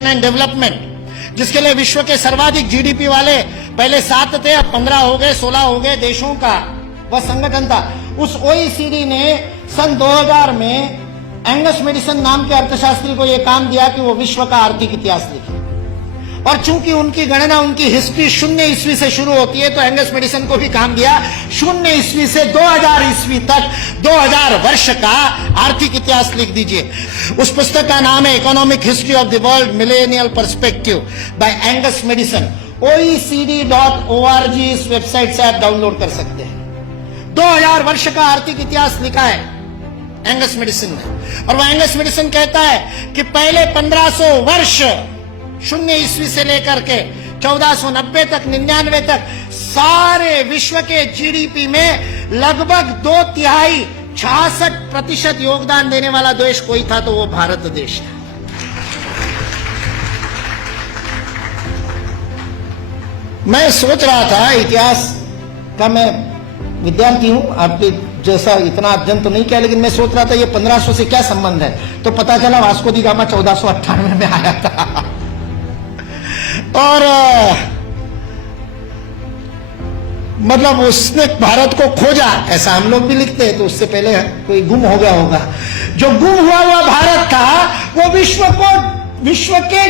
And development, जिसके लिए विश्व के सर्वाधिक जीडीपी वाले पहले 7 थे, अब 15 हो गए, 16 हो गए देशों का वह संगठन था। उस ओईसीडी ने सन 2000 में एंगस मेडिसन नाम के अर्थशास्त्री को यह काम दिया कि वो विश्व का आर्थिक इतिहास लिखे। और चूंकि उनकी गणना, उनकी हिस्ट्री 0 ईस्वी से शुरू होती है, तो एंगस मेडिसन को भी काम दिया 0 ईस्वी से 2000 ईस्वी तक 2000 वर्ष का आर्थिक इतिहास लिख दीजिए। उस पुस्तक का नाम है economic history of the world millennial perspective by Angus Maddison. OECD.org इस वेबसाइट से आप डाउनलोड कर सकते हैं। 2000 वर्ष का आर्थिक इतिहास लिखा है एंगस मेडिसन ने। और वह एंगस मेडिसन कहता है कि पहले 1500 वर्ष 0 ईस्वी से लेकर के 1490 तक, 99 तक सारे विश्व के जीडीपी में लगभग 2/3 66% योगदान देने वाला देश कोई था तो वो भारत देश था। मैं सोच रहा था, इतिहास का मैं विद्यार्थी हूं, आपके जैसा इतना अध्ययन तो नहीं किया, लेकिन मैं सोच रहा था ये 1500 से क्या संबंध है। तो पता चला वास्को दी गामा 1498 में आया था। और मतलब उसने भारत को खोजा, ऐसा हम लोग भी लिखते हैं, तो उससे पहले कोई गुम हो गया होगा। जो गुम हुआ भारत था, वो विश्व के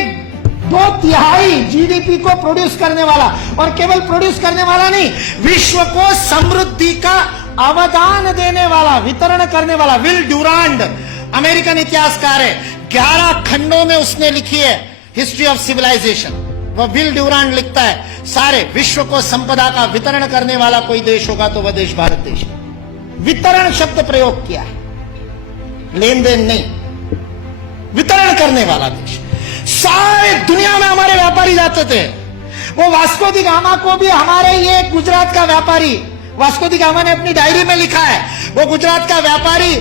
2/3 जीडीपी को प्रोड्यूस करने वाला, और केवल प्रोड्यूस करने वाला नहीं, विश्व को समृद्धि का अवदान देने वाला, वितरण करने वाला। विल ड्यूरांड अमेरिकन इतिहासकार है, 11 खंडों में उसने लिखी है हिस्ट्री ऑफ सिविलाइजेशन। वह विल ड्यूरांड लिखता है सारे विश्व को संपदा का वितरण करने वाला कोई देश होगा तो वह देश भारत देश है। वितरण शब्द प्रयोग किया है, लेन देन नहीं, वितरण करने वाला देश। सारे दुनिया में हमारे व्यापारी जाते थे। वो वास्को दी गामा को भी हमारे ये गुजरात का व्यापारी, वास्को दी गामा ने अपनी डायरी में लिखा है, वो गुजरात का व्यापारी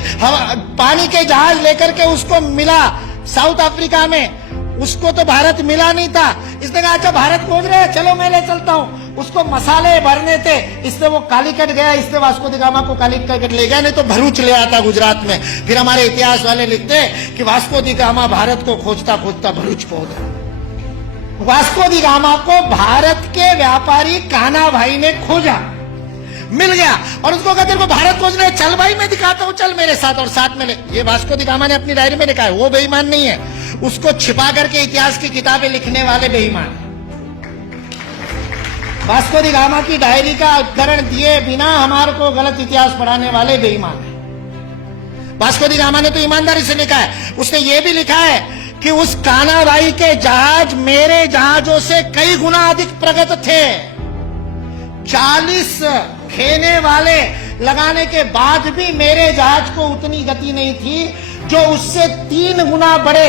पानी के जहाज लेकर के उसको मिला साउथ अफ्रीका में, उसको तो भारत मिला नहीं था। इसने कहा अच्छा भारत खोज रहे हैं, चलो मैं ले चलता हूं। उसको मसाले भरने थे, इसलिए वो कालीकट गया, इसलिए वास्को दी गामा को कालीकट ले गया, नहीं तो भरूच ले आता गुजरात में। फिर हमारे इतिहास वाले लिखते कि वास्को दी गामा भारत को खोजता खोजता भरूच पहुंच गया। वास्को दी गामा को भारत के व्यापारी कान्हा भाई ने खोजा, मिल गया, और उसको कहते हैं भारत खोज रहे, चल भाई मैं दिखाता हूं, चल मेरे साथ, और साथ में ले। ये वास्को दी गामा ने अपनी डायरी में लिखा है, वो बेईमान नहीं है, उसको छिपा करके इतिहास की किताबें लिखने वाले बेईमान। वास्को दी गामा की डायरी का उद्धरण दिए बिना हमारे को गलत इतिहास पढ़ाने वाले बेईमान है। वास्को दी गामा ने तो ईमानदारी से लिखा है, उसने ये भी लिखा है कि उस कान्हा भाई के जहाज मेरे जहाजों से कई गुना अधिक प्रगत थे। 40 खेने वाले लगाने के बाद भी मेरे जहाज को उतनी गति नहीं थी जो उससे 3 गुना बड़े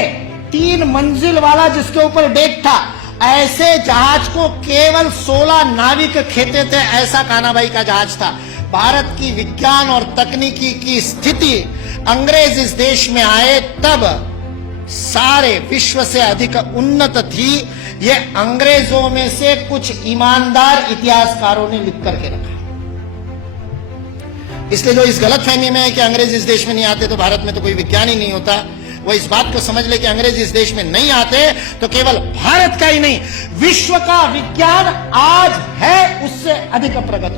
3 मंजिल वाला जिसके ऊपर डेक था, ऐसे जहाज को केवल 16 नाविक खेते थे। ऐसा कान्हा भाई का जहाज था। भारत की विज्ञान और तकनीकी की स्थिति अंग्रेज इस देश में आए तब सारे विश्व से अधिक उन्नत थी। ये अंग्रेजों में से कुछ ईमानदार इतिहासकारों ने लिख करके रखा। इसलिए जो इस गलत फहमी में है कि अंग्रेज इस देश में नहीं आते तो भारत में तो कोई विज्ञान ही नहीं होता, वो इस बात को समझ ले कि अंग्रेज इस देश में नहीं आते तो केवल भारत का ही नहीं, विश्व का विज्ञान आज है उससे अधिक प्रगत